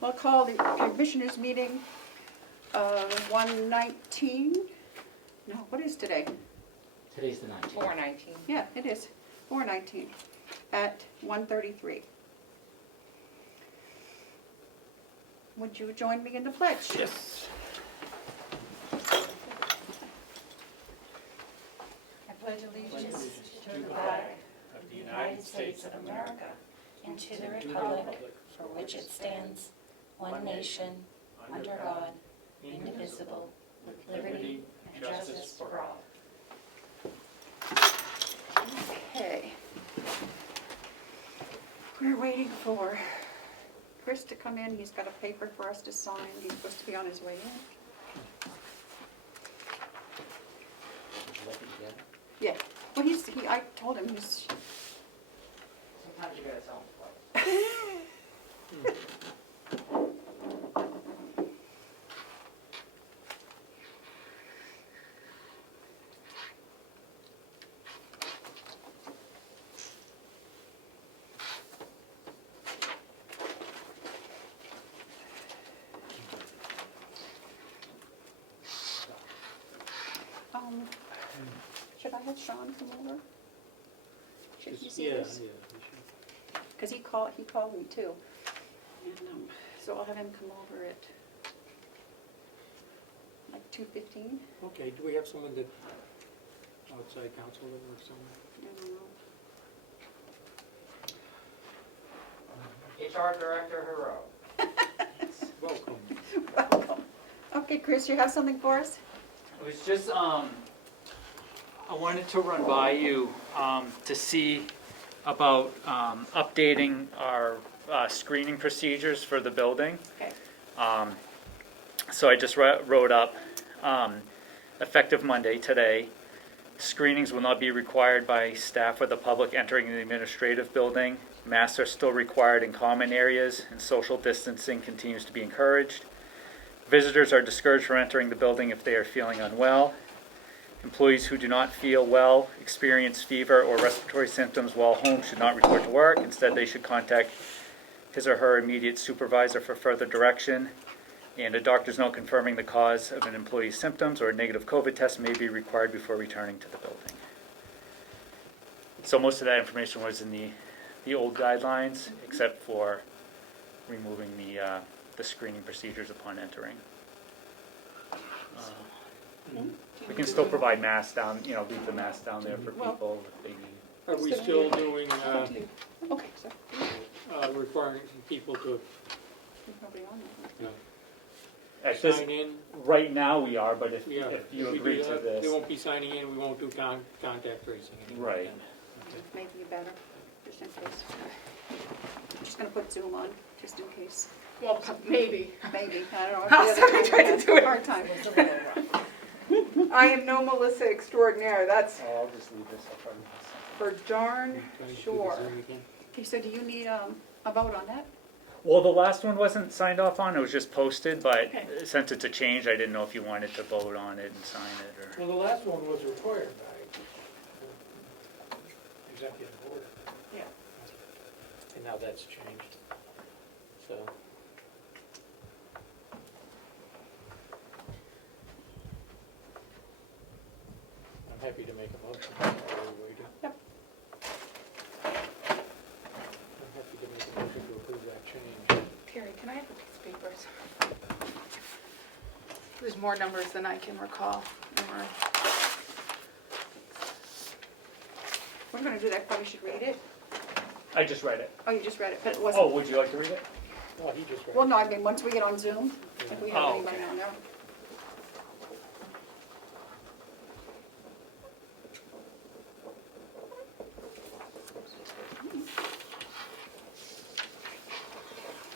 We'll call the commissioners meeting of 1/19. No, what is today? Today's the 19th. 4/19. Yeah, it is 4/19 at 1:33. Would you join me in the pledge? Yes. I pledge allegiance to the flag of the United States of America and to the republic for which it stands, one nation, under God, indivisible, with liberty and justice for all. Okay. We're waiting for Chris to come in. He's got a paper for us to sign. He's supposed to be on his way in. Yeah. Well, I told him he's. Sometimes you gotta tell them. Should I have Sean come over? Should he see Yeah, this? Because he called me too. And so I'll have him come over at like 2:15. Okay, do we have someone that, outside counsel that works somewhere? I don't know. HR Director Hero. Welcome. Welcome. Okay, Chris, you have something for us? It was just, I wanted to run by you to see about updating our screening procedures for the building. Okay. So I just wrote up, effective Monday, today, screenings will not be required by staff or the public entering the administrative building. Masks are still required in common areas, and social distancing continues to be encouraged. Visitors are discouraged from entering the building if they are feeling unwell. Employees who do not feel well, experience fever or respiratory symptoms while home should not report to work. Instead, they should contact his or her immediate supervisor for further direction. And a doctor's note confirming the cause of an employee's symptoms or a negative COVID test may be required before returning to the building. So most of that information was in the old guidelines, except for removing the screening procedures upon entering. We can still provide masks down, leave the masks down there for people if they need. Are we still doing, Okay, so requiring people to there's nobody on there. At this, sign in? right now we are, but if you we agree do to that, this. They won't be signing in, we won't do contact tracing anymore. Right. Okay. Maybe better, just in case. I'm just gonna put Zoom on, just in case. Well, maybe. Maybe, I don't know. Last time I tried to do it. Hard time. I am no Melissa extraordinaire, that's Oh, I'll just leave this up on for darn Trying to do the sure. Zoom again? Okay, so do you need a vote on that? Well, the last one wasn't signed off on, it was just posted, but Okay. since it's a change, I didn't know if you wanted to vote on it and sign it, or. Well, the last one was required by executive order. Yeah. And now that's changed, so. I'm happy to make a motion. Yep. I'm happy to make a motion to approve that change. Terry, can I have a piece of paper? There's more numbers than I can recall. We're gonna do that, probably should read it. I just read it. Oh, you just read it, but it wasn't. Oh, would you like to read it? Oh, he just read Well, it. no, I mean, once we get on Zoom, if we have Oh, anybody okay. on there.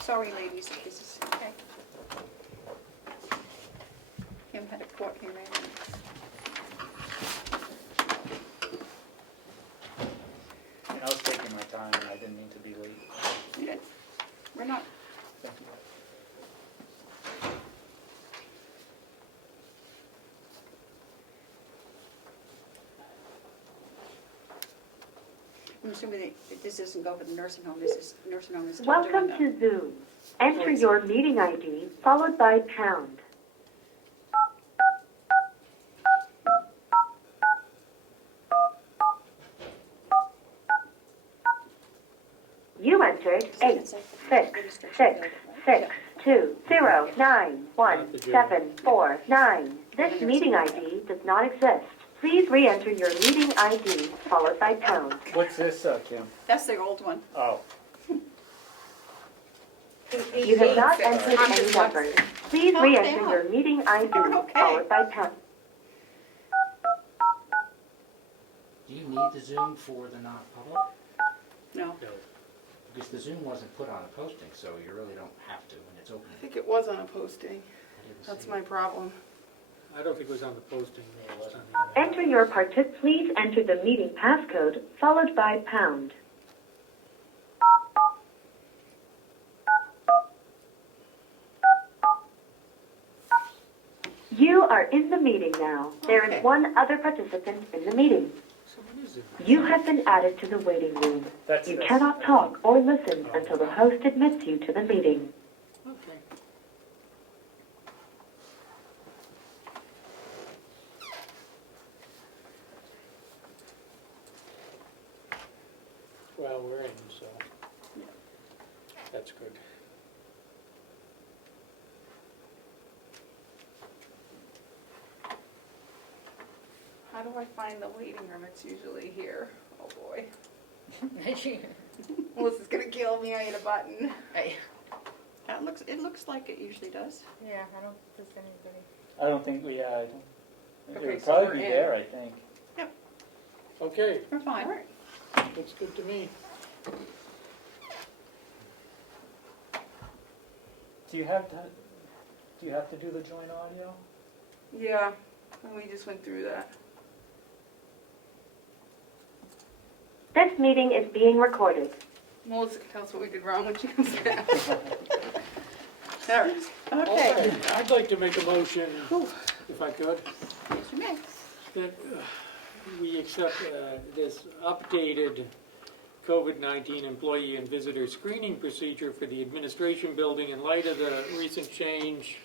Sorry, ladies, if this is okay. Kim had a court hearing. And I was taking my time, and I didn't mean to be late. Yeah, we're not. Thank you. I'm assuming that this doesn't go for the nursing home, this is, nursing home is still doing Welcome that. to Zoom. Enter your meeting ID followed by pound. You entered 86662091749. This meeting ID does not exist. Please re-enter your meeting ID followed by pound. What's this, Kim? That's the old one. Oh. You have not entered any numbers. Please Calm re-enter down. your meeting ID You're okay. followed by pound. Do you need the Zoom for the non-public? No. No. Because the Zoom wasn't put on a posting, so you really don't have to when it's open. I think it was on a posting. I didn't That's see my it. problem. I don't think it was on the posting. Yeah, it It was on wasn't. the Enter your please enter the meeting passcode followed by pound. You are in the meeting now. There Okay. is one other participant in the meeting. So what is it? You have been added to the waiting room. That's You this. cannot talk or listen until the host admits you to the meeting. Okay. Well, we're in, so that's good. How do I find the waiting room? It's usually here. Oh, boy. Well, this is gonna kill me. I hit a button. It looks like it usually does. Yeah, I don't think there's anybody. I don't think we, it Okay, would so probably we're be in. there, I think. Okay, We're fine. looks good to me. Do you have to do the joint audio? Yeah, and we just went through that. This meeting is being recorded. Melissa can tell us what we did wrong when she comes back. There. Okay. I'd like to make a motion, if I could, Yes, you may. that we accept this updated COVID-19 employee and visitor screening procedure for the administration building in light of the recent change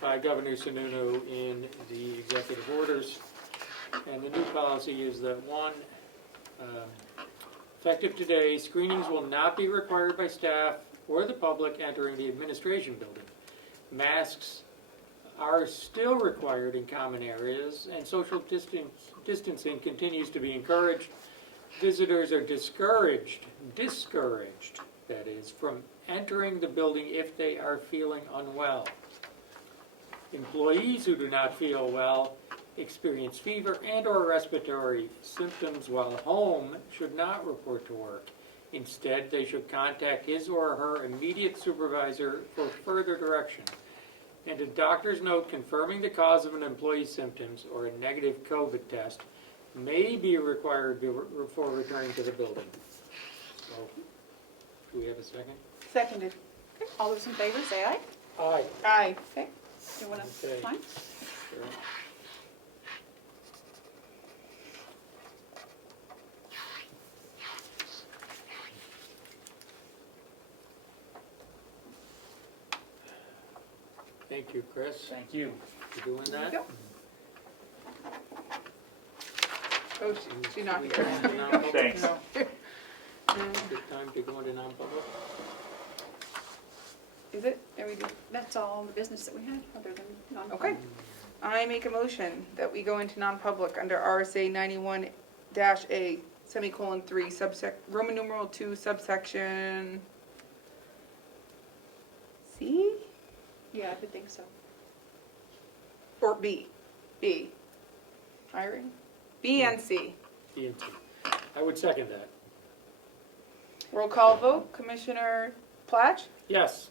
by Governor Sununu in the executive orders. And the new policy is that one, effective today, screenings will not be required by staff or the public entering the administration building. Masks are still required in common areas, and social distancing continues to be encouraged. Visitors are discouraged, that is, from entering the building if they are feeling unwell. Employees who do not feel well, experience fever and/or respiratory symptoms while home should not report to work. Instead, they should contact his or her immediate supervisor for further direction. And a doctor's note confirming the cause of an employee's symptoms or a negative COVID test may be required before returning to the building. So, do we have a second? Seconded. All those in favor, say aye. Aye. Aye. Okay. You wanna Okay. sign? Sure. Thank you, Chris, Thank you. for doing There you that. go. Oh, she's not here. Thanks. No. Good time to go into non-public. Is it? There we go. That's all the business that we had, other than Okay. I make a motion that we go into non-public under RSA 91-A, semicolon 3, Roman numeral 2, subsection C? Yeah, I would think so. Or B? B. Hiring? B and C. DNC. I would second that. Roll call vote. Commissioner Platch? Yes.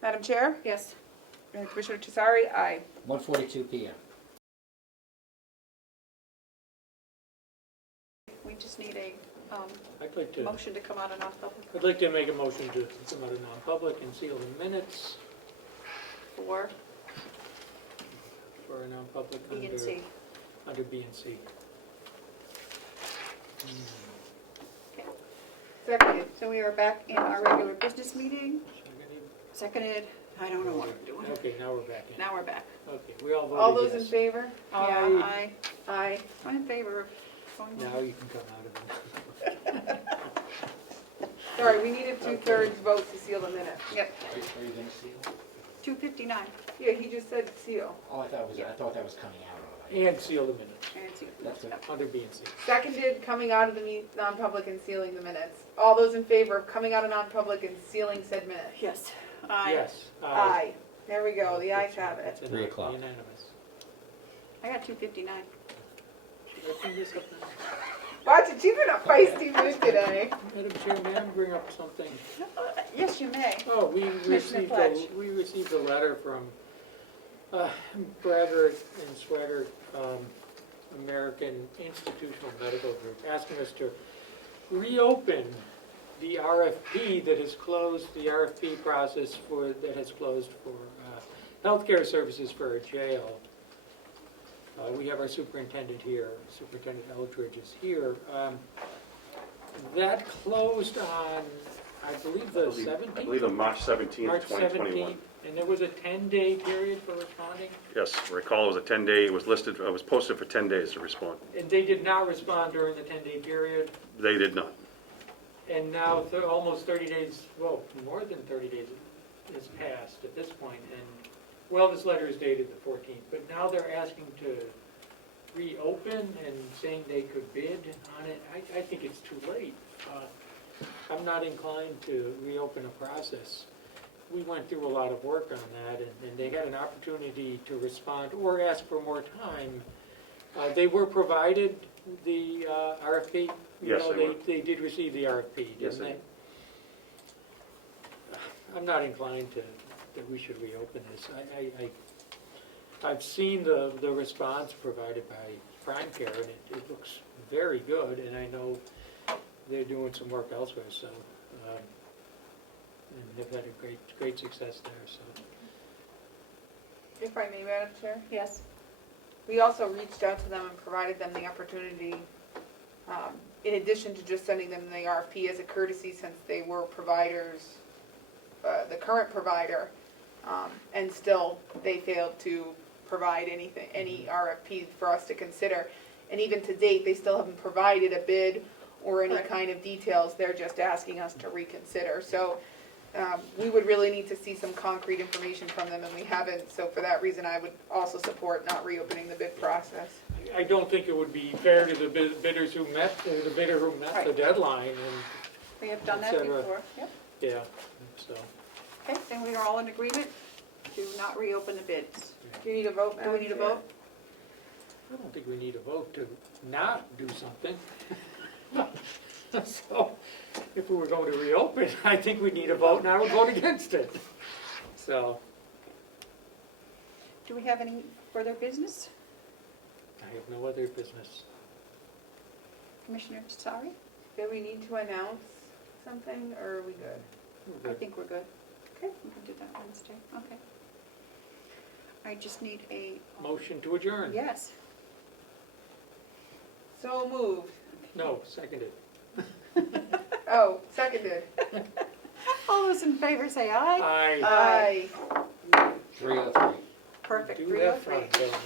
Madam Chair? Yes. And Commissioner Tesari? Aye. 1:42 p.m. We just need a I'd like to, motion to come out of non-public I'd like to make a motion to come out of non-public and seal the minutes for for a non-public B and C. under B and C. Seconded. So we are back in our regular business meeting. seconded, I don't know what we're doing. Okay, now we're back in. Now we're back. Okay, we all voted yes. All those in favor? Yeah, I, Aye. I'm in favor of going. Now you can come out of it. Sorry, we needed 2/3 vote to seal the minutes. Yep, Are you gonna seal? 2:59. Yeah, he just said seal. Oh, I thought that was coming out of And seal the minutes, And see. That's it. under B and C. Seconded, coming out of the non-public and sealing the minutes. All those in favor of coming out of non-public and sealing said minutes? Yes, I, Yes. Aye. There we go, the ayes have it. That's 3 o'clock. Unanimous. I got 2:59. Should I bring this up now? Watch it, she's in a feisty mood today. Madam Chair, may I bring up something? Yes, you may. Oh, we Commissioner Pledge. received a letter from Bradford and Sweater, American Institutional Medical Group, asking us to reopen the RFP that has closed, the RFP process that has closed for healthcare services for a jail. We have our superintendent here, Superintendent Eldridge is here. That closed on, I believe, the 17th? I believe on March 17th, March 2021. 17th, and there was a 10-day period for responding, Yes, recall it was a 10-day, it was listed, it was posted for 10 days to respond. and they did not respond during the 10-day period, They did not. and now almost 30 days, well, more than 30 days has passed at this point, and, well, this letter is dated the 14th, but now they're asking to reopen and saying they could bid on it. I think it's too late. I'm not inclined to reopen a process. We went through a lot of work on that, and they had an opportunity to respond or ask for more time. They were provided the RFP. Yes, they were. They did receive the RFP, Yes, didn't they? I'm not inclined that we should reopen this. I've seen the response provided by Prime Care, and it looks very good, and I know they're doing some work elsewhere, so, and they've had a great success there, so. If I may, Madam Chair? Yes. We also reached out to them and provided them the opportunity, in addition to just sending them the RFP as a courtesy since they were providers, the current provider, and still they failed to provide any RFP for us to consider. And even to date, they still haven't provided a bid or any Correct. kind of details. They're just asking us to reconsider. So we would really need to see some concrete information from them, and we haven't. So for that reason, I would also support not reopening the bid process. I don't think it would be fair to the bidders who met, the bidder who met the Right. deadline, and, We have done that Et cetera. before. Yep. yeah, so. Okay, then we are all in agreement to not reopen the bids. Do you need a vote, Do we Madam need a Chair? vote? I don't think we need a vote to not do something. So, if we were going to reopen, I think we need a vote, and I would vote against it. So, Do we have any further business? I have no other business. Commissioner Tsari? Do we need to announce something, or are we good? We're I good. think we're good. Okay, we can do that Wednesday. Okay. I just need a, Motion to adjourn? yes. So moved. No, seconded. Oh, seconded. All those in favor say aye. Aye. Aye. 3:03. Perfect, Do 3:03. have fun, don't we?